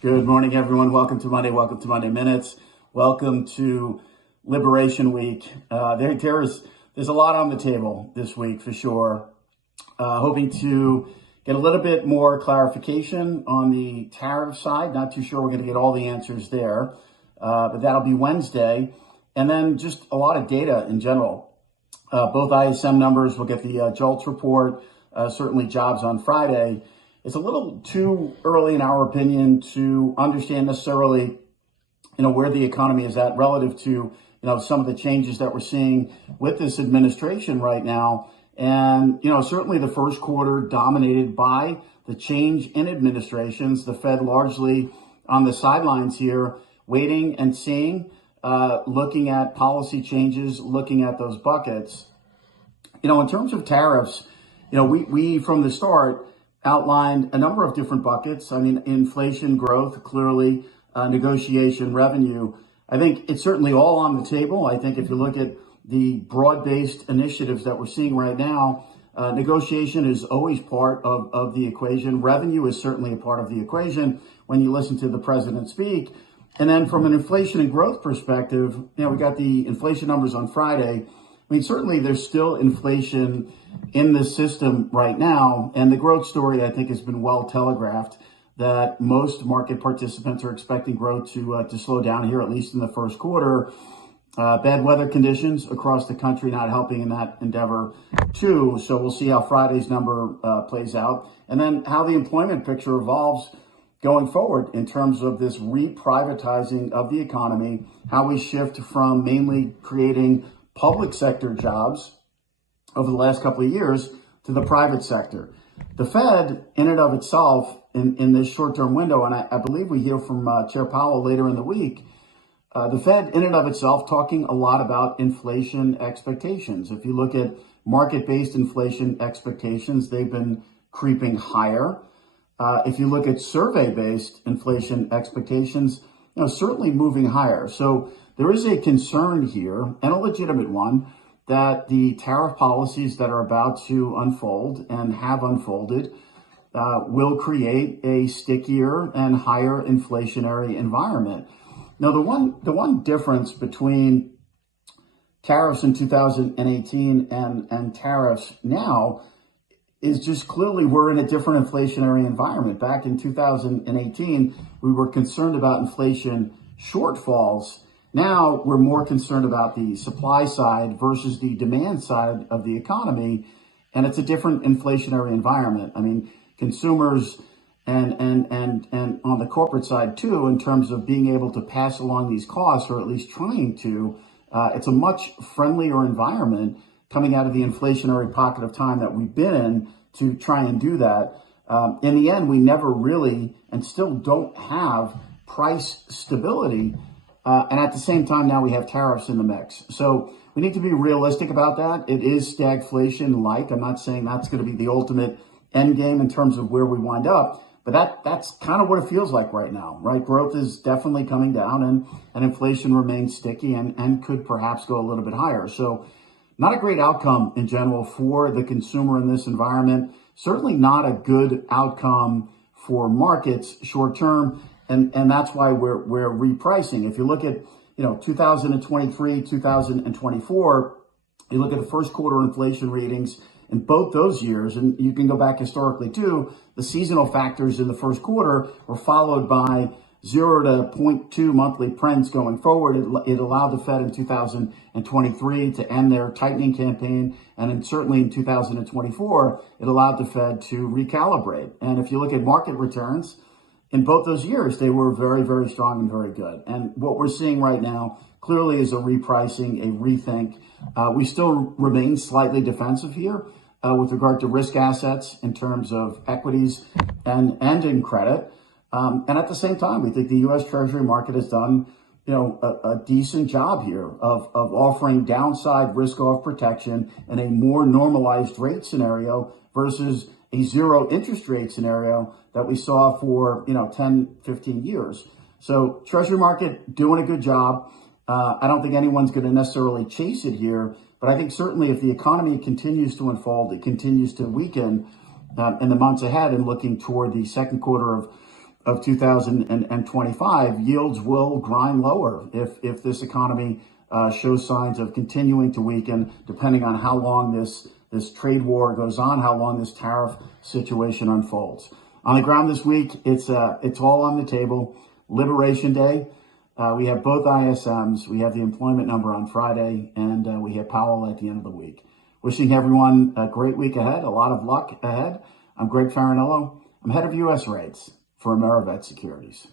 Good morning, everyone. Welcome to Monday. Welcome to Monday Minutes. Welcome to Liberation Week. There's a lot on the table this week for sure. Hoping to get a little bit more clarification on the tariff side. Not too sure we're going to get all the answers there, but that'll be Wednesday. And then just a lot of data in general. Both ISM numbers. We'll get the JOLTS report. Certainly jobs on Friday. It's a little too early, in our opinion, to understand necessarily, where the economy is at relative to, some of the changes that we're seeing with this administration right now. And, certainly the first quarter dominated by the change in administrations, the Fed largely on the sidelines here, waiting and seeing, looking at policy changes, looking at those buckets. In terms of tariffs, we from the start outlined a number of different buckets. I mean, inflation, growth, clearly, negotiation, revenue. I think it's certainly all on the table. I think if you look at the broad-based initiatives that we're seeing right now, negotiation is always part of the equation. Revenue is certainly a part of the equation when you listen to the president speak. And then from an inflation and growth perspective, we got the inflation numbers on Friday. I mean, certainly there's still inflation in the system right now. And the growth story, I think, has been well telegraphed that most market participants are expecting growth to slow down here, at least in the first quarter. Bad weather conditions across the country not helping in that endeavor, too. So we'll see how Friday's number plays out. And then how the employment picture evolves going forward in terms of this reprivatizing of the economy, how we shift from mainly creating public sector jobs over the last couple of years to the private sector. The Fed, in and of itself, in this short-term window, and I believe we hear from Chair Powell later in the week, the Fed, in and of itself, talking a lot about inflation expectations. If you look at market-based inflation expectations, they've been creeping higher. If you look at survey-based inflation expectations, certainly moving higher. So there is a concern here, and a legitimate one, that the tariff policies that are about to unfold and have unfolded will create a stickier and higher inflationary environment. Now, the one difference between tariffs in 2018 and tariffs now is just clearly we're in a different inflationary environment. Back in 2018, we were concerned about inflation shortfalls. Now we're more concerned about the supply side versus the demand side of the economy, and it's a different inflationary environment. I mean, consumers and on the corporate side too, in terms of being able to pass along these costs, or at least trying to, it's a much friendlier environment coming out of the inflationary pocket of time that we've been in to try and do that. In the end, we never really and still don't have price stability. And at the same time, now we have tariffs in the mix. So we need to be realistic about that. It is stagflation-like. I'm not saying that's going to be the ultimate end game in terms of where we wind up, but that's kind of what it feels like right now, right? Growth is definitely coming down, and inflation remains sticky and could perhaps go a little bit higher. So not a great outcome in general for the consumer in this environment. Certainly not a good outcome for markets short term. And that's why we're repricing. If you look at, 2023, 2024, you look at the first quarter inflation readings in both those years, and you can go back historically too, the seasonal factors in the first quarter were followed by 0 to 0.2 monthly prints going forward. It allowed the Fed in 2023 to end their tightening campaign. And certainly in 2024, it allowed the Fed to recalibrate. And if you look at market returns, in both those years, they were very, very strong and very good. And what we're seeing right now clearly is a repricing, a rethink. We still remain slightly defensive here with regard to risk assets in terms of equities and in credit. And at the same time, we think the U.S. Treasury market has done, a decent job here of offering downside risk-off protection in a more normalized rate scenario versus a zero interest rate scenario that we saw for, 10, 15 years. So Treasury market doing a good job. I don't think anyone's going to necessarily chase it here, but I think certainly if the economy continues to unfold, it continues to weaken in the months ahead and looking toward the second quarter of of 2025, yields will grind lower if this economy shows signs of continuing to weaken, depending on how long this trade war goes on, how long this tariff situation unfolds. On the ground this week, it's all on the table. Liberation Day, we have both ISMs. We have the employment number on Friday, and we have Powell at the end of the week. Wishing everyone a great week ahead, a lot of luck ahead. I'm Greg Faranello. I'm head of U.S. rates for AmeriVet Securities.